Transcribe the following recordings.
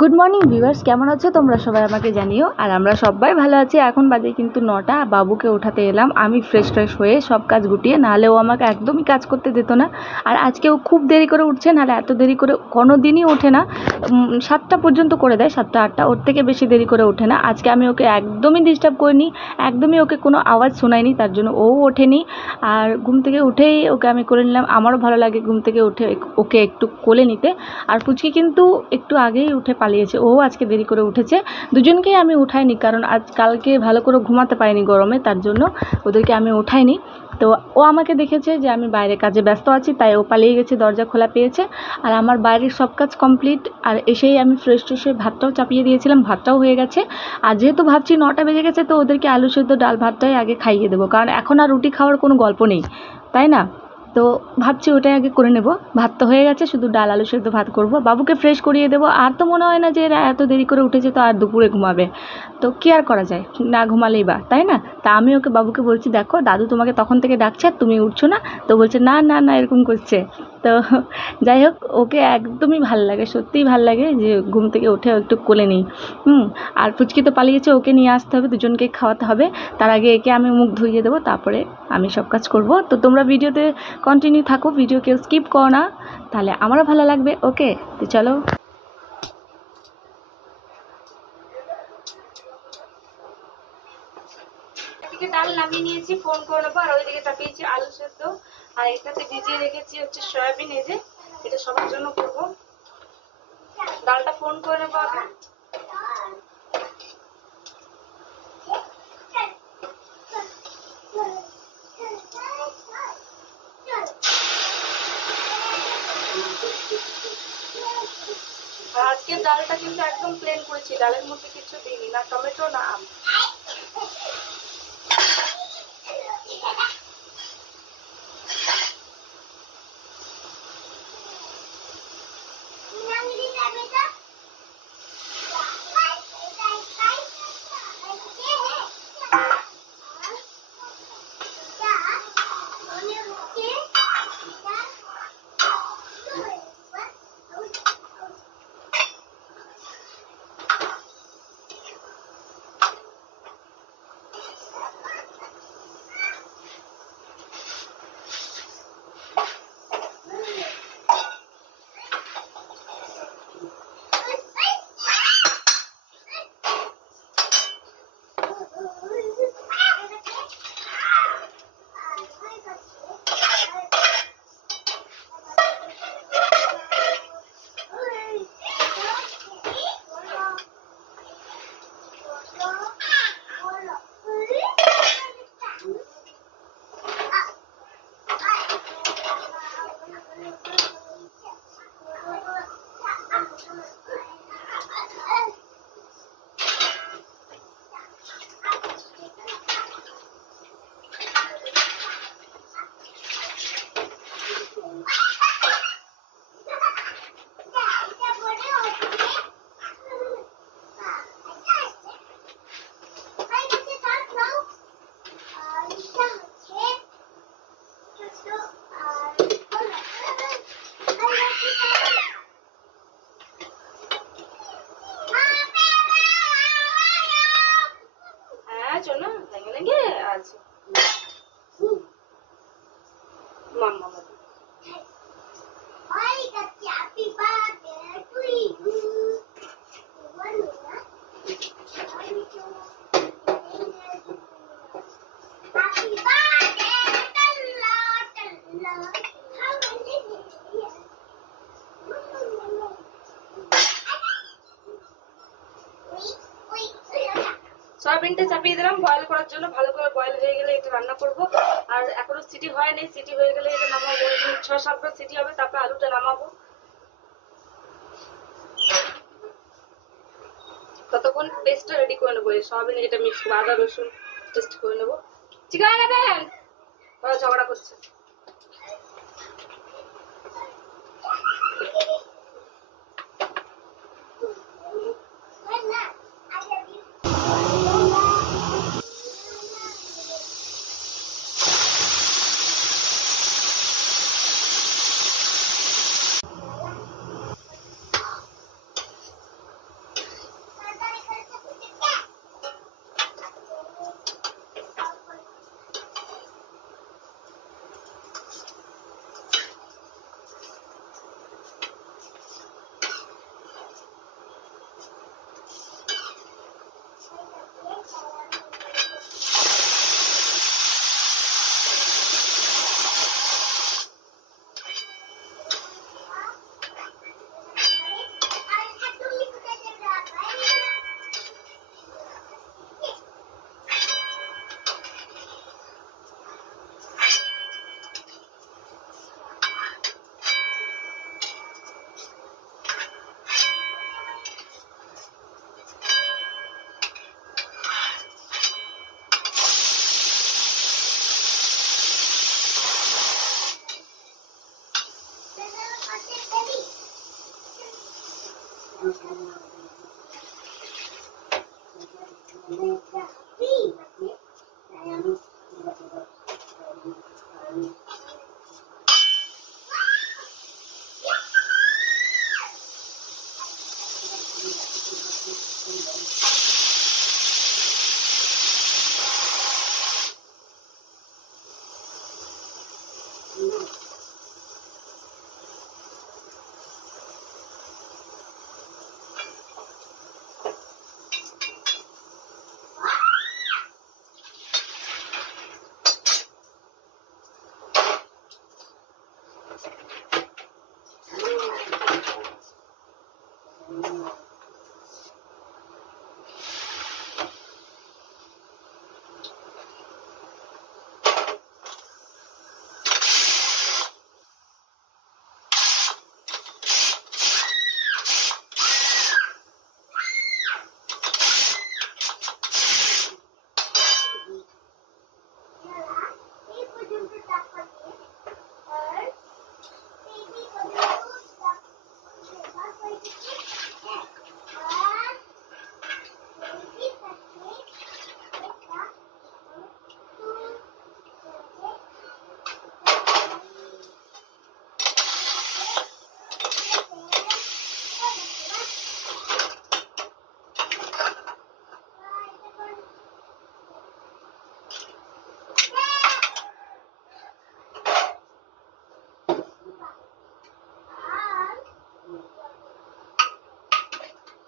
Good morning viewers, কেমন আছো তোমরা সবাই আমাকে জানিও। আর আমরা সবাই ভালো আছি। এখন বাজে কিন্তু 9টা। বাবুকে উঠাতে এলাম আমি ফ্রেশ হয়ে সব কাজ গুটিয়ে, নাহলে ও আমাকে একদমই কাজ করতে দিত না। আর আজকে ও খুব দেরি করে উঠছে, নাহলে এত দেরি করে কোনো দিনই ওঠে না। 7টা পর্যন্ত করে দেয়, 7টা 8টা, ওর থেকে বেশি দেরি করে ওঠে না। আজকে আমি ওকে একদমই ডিস্টার্ব করিনি, একদমই ওকে কোনো আওয়াজ শোনায়নি, তার জন্য ও ওঠেনি। আর ঘুম থেকে উঠেই ওকে আমি করে নিলাম। আমারও ভালো লাগে ঘুম থেকে উঠে ওকে একটু কোলে নিতে। আর পুচকি কিন্তু একটু আগেই উঠে পালিয়েছে, ও আজকে দেরি করে উঠেছে। দুজনকেই আমি উঠাইনি, কারণ কালকে ভালো করে ঘুমাতে পারিনি গরমে, তার জন্য ওদেরকে আমি উঠাইনি। তো ও আমাকে দেখেছে যে আমি বাইরে কাজে ব্যস্ত আছি, তাই ও পালিয়ে গেছে, দরজা খোলা পেয়েছে। আর আমার বাইরের সব কাজ কমপ্লিট। আর এসেই আমি ফ্রেশ হয়ে ভাতটাও চাপিয়ে দিয়েছিলাম, ভাতটাও হয়ে গেছে। আর যেহেতু ভাবছি 9টা বেজে গেছে, তো ওদেরকে আলু সেদ্ধ ডাল ভাতটাই আগে খাইয়ে দেবো, কারণ এখন আর রুটি খাওয়ার কোনো গল্প নেই, তাই না? তো ভাবছি ওটাই আগে করে নেব। ভাত তো হয়ে গেছে, শুধু ডাল আলু সেদ্ধ ভাত করব, বাবুকে ফ্রেশ করিয়ে দেবো। আর তো মনে হয় না যে এরা এত দেরি করে উঠেছে, তো আর দুপুরে ঘুমাবে। তো কী আর করা যায়, না ঘুমালেই বা, তাই না? তা আমি ওকে বাবুকে বলছি, দেখো দাদু তোমাকে তখন থেকে ডাকছে আর তুমি উঠছো না। তো বলছে না না না, এরকম করছে। তো যাই হোক, ওকে একদমই ভাল লাগে, সত্যিই ভাল লাগে যে ঘুম থেকে উঠে একটু কোলে নিই। আর ফুচকি তো পালিয়েছে, ওকে নিয়ে আসতে হবে, দুজনকে খাওয়াতে হবে। তার আগে একে আমি মুখ ধুইয়ে দেবো, তারপরে আমি সব কাজ করব। তো তোমরা ভিডিওতে কন্টিনিউ থাকো, ভিডিও কেউ স্কিপ করো না, তাহলে আমারও ভালো লাগবে। ওকে, তো চলো। এদিকে ডাল নামিয়ে নিয়েছি, ফোন করে নেবো। আর ওইদিকে চাপিয়েছি আলু সেদ্ধ, আর এটাতে ভিজিয়ে রেখেছি হচ্ছে সয়াবিন। এই যে এটা সবার জন্য করবো। ডালটা ফোন করে নেবো আগে। আজকে ডালটা কিন্তু একদম প্লেন করেছি, ডালের মধ্যে কিছু দিইনি, না টমেটো না আম। চলো ভেঙে ভেঙে আছে মাম্মা। সয়াবিনটা চাপিয়ে দিলাম বয়েল করার জন্য, ভালো করে বয়েল হয়ে গেলে এটা রান্না করব। আর এখনো সিটি হয়নি, সিটি হয়ে গেলে এটা নামাবো। 6-7বার সিটি হবে, তারপর আলুটা নামাবো। ততক্ষণ পেস্টটা রেডি করে নেবো, সয়াবিন এটা মিক্স করে আদা রসুন পেস্ট করে নেবো। চিকেন নেবেন, ওরা ঝগড়া করছে।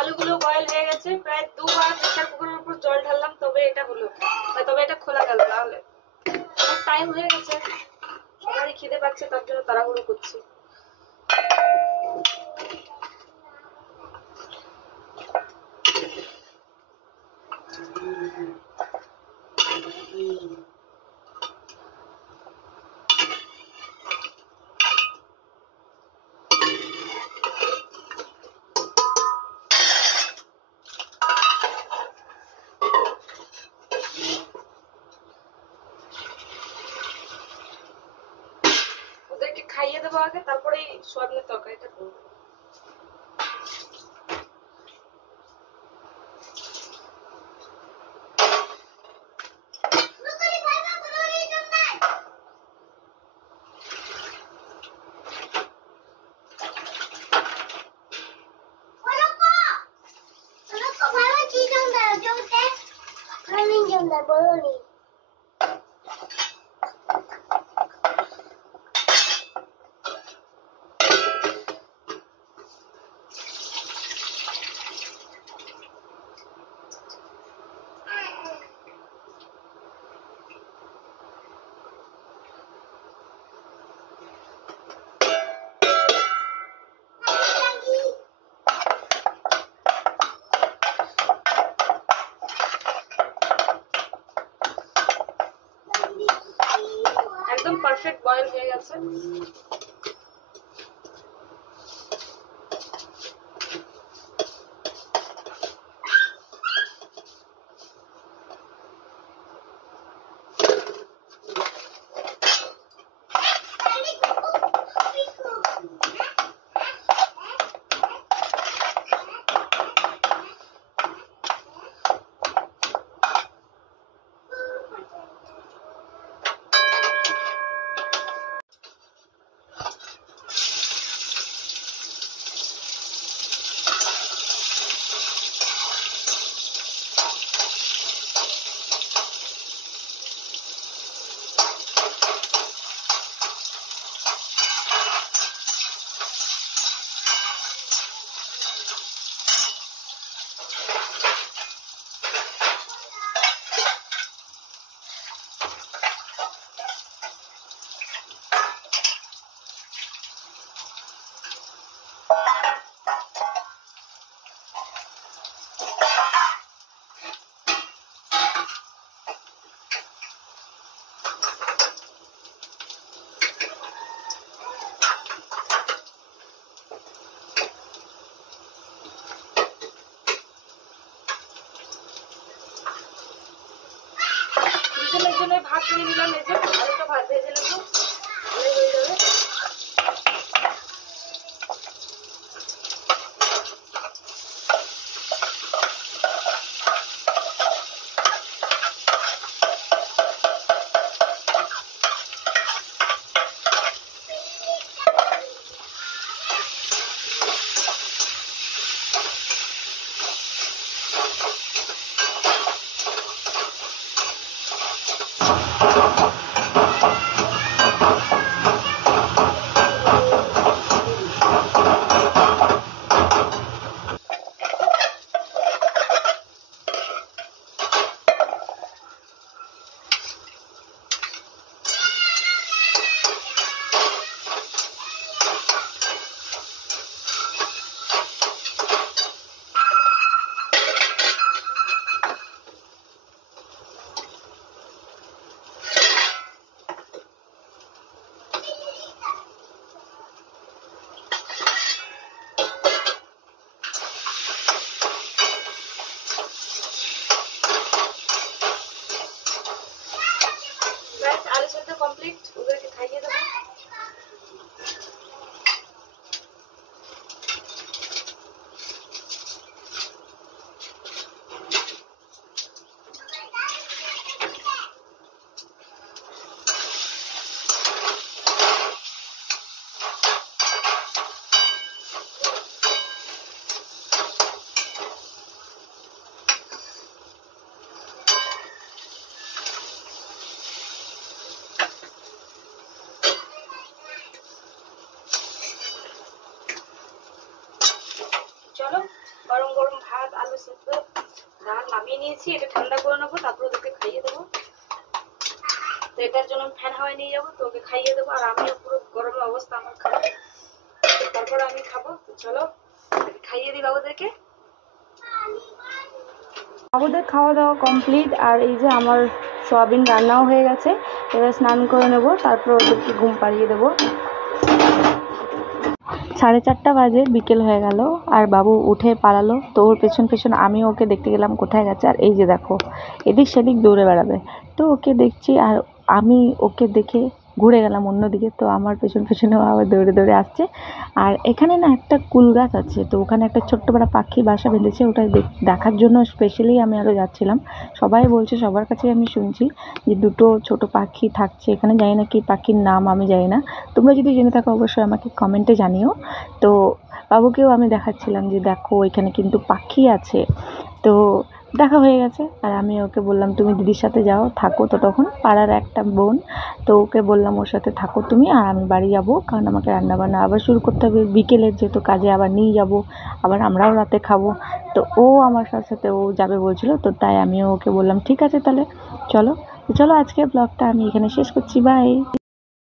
আলুগুলো বয়েল হয়ে গেছে, প্রায় দুবার প্রেসার কুকারের উপর জল ঢাললাম তবে এটা হলো, তবে এটা খোলা গেল, নাহলে টাইম হয়ে গেছে, সবারই খিদে পাচ্ছে, তার জন্য তাড়াহুড়ো করছি। ওদেরকে খাইয়ে দেবো আগে, তারপরে সোয়াবিনের তরকারিটা করবো। একদম পারফেক্ট বয়েল হয়ে গেছে। ভাত দিয়ে নিলাম, এই যে আরেকটা ভাত ভেজে নেবো, হয়ে যাবে। কমপ্লিট, ওদেরকে খাইয়ে দেবো। চলো, গরম গরম ভাত, আলু সেদ্ধ, ডাল নামিয়ে নিয়েছি। এটা ঠান্ডা করে নেবো, তারপর ওদেরকে খাইয়ে দেবো। তো এটার জন্য ফ্যান হাওয়ায় নিয়ে যাবো, তো ওকে খাইয়ে দেবো। আর আমিও পুরো গরমের অবস্থা আমার খারাপ, তারপর আমি খাবো। তো চলো খাইয়ে দিই বাবুদেরকে। বাবুদের খাওয়া দাওয়া কমপ্লিট, আর এই যে আমার সয়াবিন রান্নাও হয়ে গেছে। এবার স্নান করে নেব, তারপর ওদেরকে ঘুম পাড়িয়ে দেবো। 4:30 বাজে, বিকেল হয়ে গেল, আর বাবু উঠে পালালো। তো ওর পেছন পেছন আমিও ওকে দেখতে গেলাম কোথায় গেছে। আর এই যে দেখো, এদিক সেদিক দৌড়ে বেড়াবে। তো ওকে দেখছি, আর আমি ওকে দেখে ঘুরে গেলাম অন্যদিকে। তো আমার পেছন পেছনেও আবার দৌড়ে দৌড়ে আসছে। আর এখানে না একটা কুল গাছ আছে, তো ওখানে একটা ছোট্ট বড় পাখি বাসা বেঁধেছে। ওটা দেখার জন্য স্পেশালি আমি আরও যাচ্ছিলাম। সবাই বলছে, সবার কাছে আমি শুনছি যে দুটো ছোট পাখি থাকছে এখানে। জানি না কি পাখির নাম, আমি জানি না। তোমরা যদি জেনে থাকো অবশ্যই আমাকে কমেন্টে জানিও। তো বাবুকেও আমি দেখাচ্ছিলাম যে দেখো এখানে কিন্তু পাখি আছে। তো দেখা হয়ে গেছে, আর আমি ওকে বললাম তুমি দিদির সাথে যাও, থাকো। তো তখন পাড়ার একটা বোন, তো ওকে বললাম ওর সাথে থাকো তুমি, আর আমি বাড়ি যাবো, কারণ আমাকে রান্নাবান্না আবার শুরু করতে হবে বিকেলের, যেহেতু কাজে আবার নিয়ে যাব, আবার আমরাও রাতে খাবো। তো ও আমার সাথে ও যাবে বলছিল, তো তাই আমিও ওকে বললাম ঠিক আছে তাহলে চলো। তো চলো, আজকের ব্লগটা আমি এখানে শেষ করছি, বাই।